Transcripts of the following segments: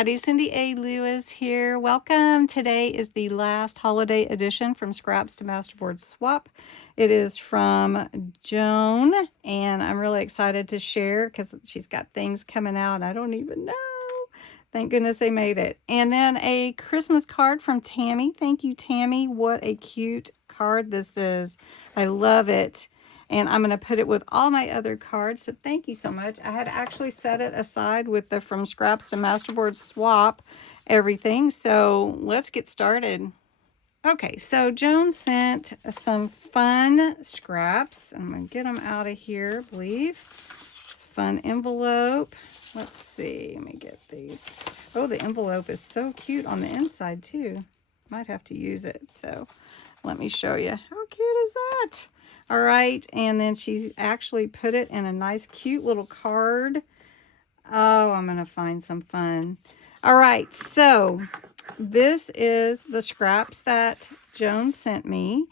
everybody. Cindy A. Lewis here. Welcome. Today is the last holiday edition from Scraps to Masterboard Swap. It is from Joan, and I'm really excited to share because she's got things coming out I don't even know. Thank goodness they made it. And then a Christmas card from Tammy. Thank you, Tammy. What a cute card this is. I love it. And I'm going to put it with all my other cards. So thank you so much. I had actually set it aside with the From Scraps to Masterboard Swap everything. So let's get started. Okay, so Joan sent some fun scraps. I'm going to get them out of here, I believe. It's a fun envelope. Let's see. Let me get these. Oh, the envelope is so cute on the inside, too. Might have to use it. So let me show you. How cute is that? All right, and then she's actually put it in a nice, cute little card. Oh, I'm going to find some fun. All right, so this is the scraps that Joan sent me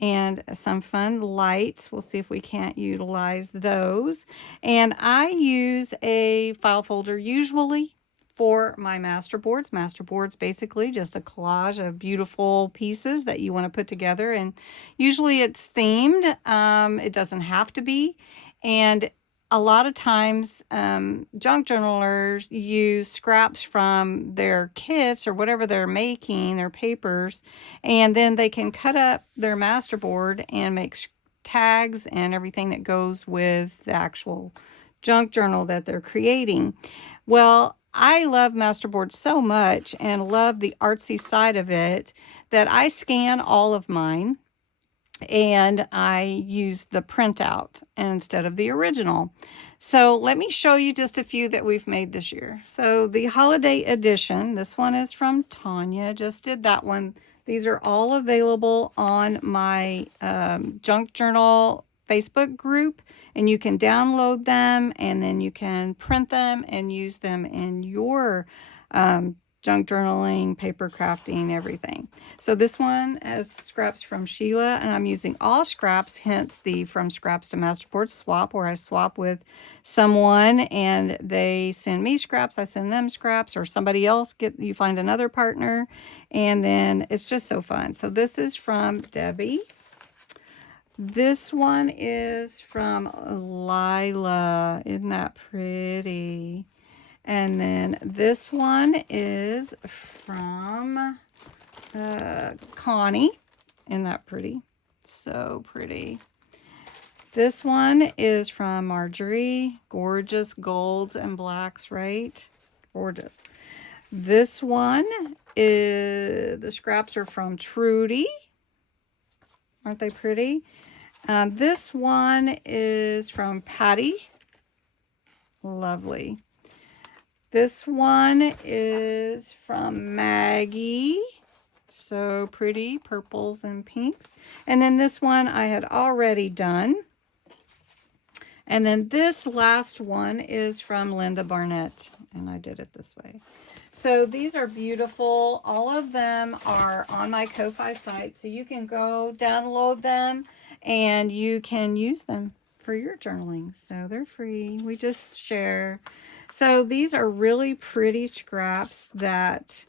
and some fun lights. We'll see if we can't utilize those. And I use a file folder usually for my masterboards. Masterboards basically just a collage of beautiful pieces that you want to put together, and usually it's themed. It doesn't have to be. And a lot of times junk journalers use scraps from their kits or whatever they're making, their papers, and then they can cut up their masterboard and make tags and everything that goes with the actual junk journal that they're creating. Well, I love Masterboard so much and love the artsy side of it that I scan all of mine and I use the printout instead of the original. So let me show you just a few that we've made this year. So the holiday edition, this one is from Tanya, just did that one. These are all available on my junk journal Facebook group, and you can download them and then you can print them and use them in your junk journaling, paper crafting, everything. So this one has scraps from Sheila, and I'm using all scraps, hence the From Scraps to Masterboard Swap, where I swap with someone and they send me scraps, I send them scraps, or somebody else, you find another partner, and then it's just so fun. So this is from Debbie. This one is from Lila. Isn't that pretty? And then this one is from Connie. Isn't that pretty? So pretty. This one is from Marjorie. Gorgeous golds and blacks, right? Gorgeous. This one is, the scraps are from Trudy. Aren't they pretty? This one is from Patty. Lovely. This one is from Maggie. So pretty, purples and pinks. And then this one I had already done. And then this last one is from Linda Barnett, and I did it this way. So these are beautiful. All of them are on my Ko-Fi site, so you can go download them and you can use them for your journaling. So they're free. We just share. So these are really pretty scraps that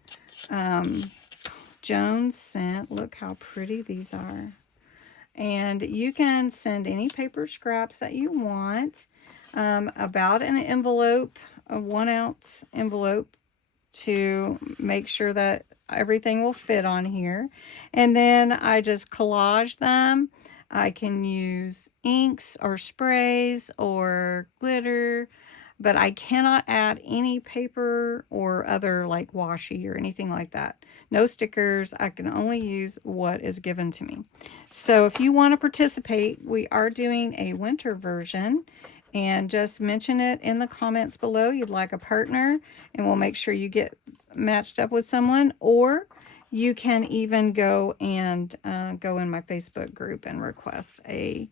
Joan sent. Look how pretty these are. And you can send any paper scraps that you want, about an envelope, a 1 ounce envelope, to make sure that everything will fit on here. And then I just collage them. I can use inks or sprays or glitter, but I cannot add any paper or other like washi or anything like that. No stickers. I can only use what is given to me. So if you want to participate, we are doing a winter version, and just mention it in the comments below you'd like a partner, and we'll make sure you get matched up with someone, or you can even go and go in my Facebook group and request a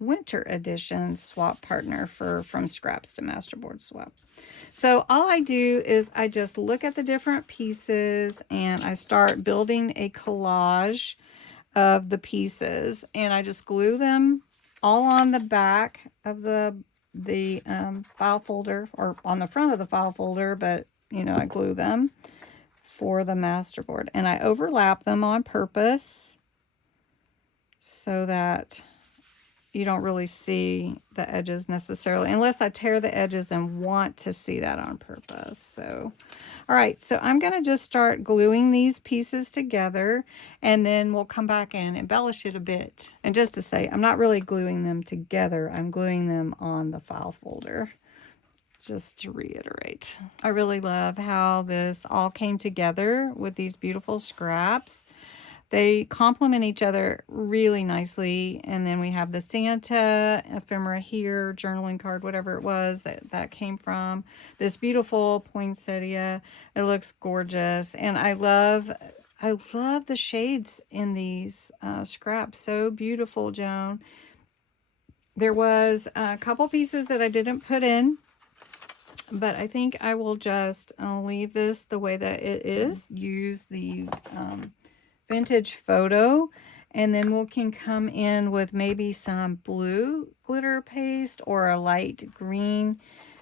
winter edition swap partner for From Scraps to Masterboard Swap. So all I do is I just look at the different pieces and I start building a collage of the pieces, and I just glue them all on the back of the file folder, or on the front of the file folder, but you know, I glue them for the masterboard. And I overlap them on purpose so that you don't really see the edges necessarily, unless I tear the edges and want to see that on purpose. So, all right, so I'm gonna just start gluing these pieces together, and then we'll come back and embellish it a bit. And just to say, I'm not really gluing them together, I'm gluing them on the file folder. Just to reiterate, I really love how this all came together with these beautiful scraps. They complement each other really nicely. And then we have the Santa ephemera here, journaling card, whatever it was that came from. This beautiful poinsettia. It looks gorgeous. And I love the shades in these scraps. So beautiful, Joan. There was a couple pieces that I didn't put in, but I think I will just leave this the way that it is. Use the vintage photo, and then we can come in with maybe some blue glitter paste or a light green.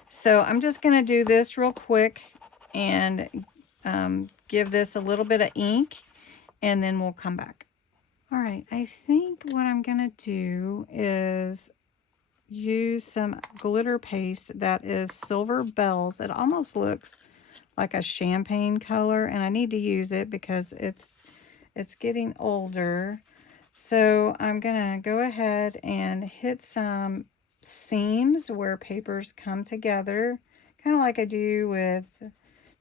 So I'm just going to do this real quick and give this a little bit of ink, and then we'll come back. All right, I think what I'm going to do is use some glitter paste that is Silver Bells. It almost looks like a champagne color, and I need to use it because it's getting older. So I'm gonna go ahead and hit some seams where papers come together, kind of like I do with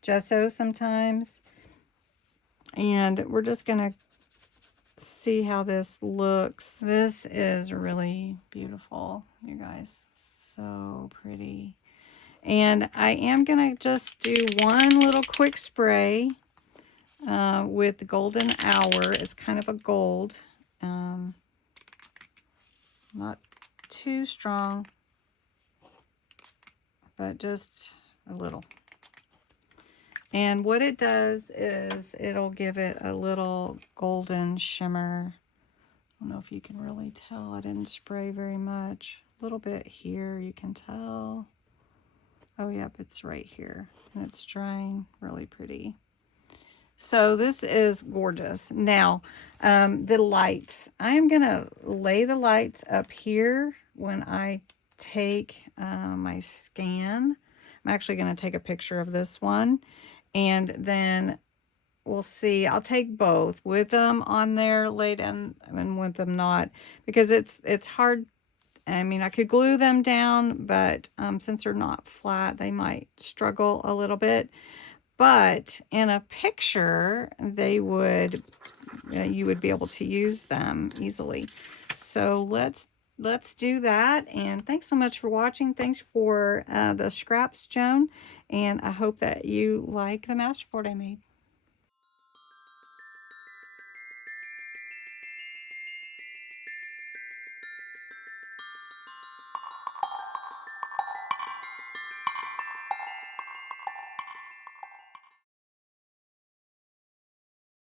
gesso sometimes. And we're just gonna see how this looks. This is really beautiful, you guys. So pretty. And I am gonna just do one little quick spray with the Golden Hour. It's kind of a gold, not too strong, but just a little. And what it does is it'll give it a little golden shimmer. I don't know if you can really tell. I didn't spray very much. A little bit here, you can tell. Oh, yep, it's right here. And it's drying really pretty. So this is gorgeous. Now, the lights. I am going to lay the lights up here when I take my scan. I'm actually going to take a picture of this one. And then we'll see. I'll take both with them on there laid in and with them not. Because it's hard. I mean, I could glue them down, but since they're not flat, they might struggle a little bit. But in a picture, they would, you would be able to use them easily. So let's do that. And thanks so much for watching. Thanks for the scraps, Joan. And I hope that you like the masterboard I made.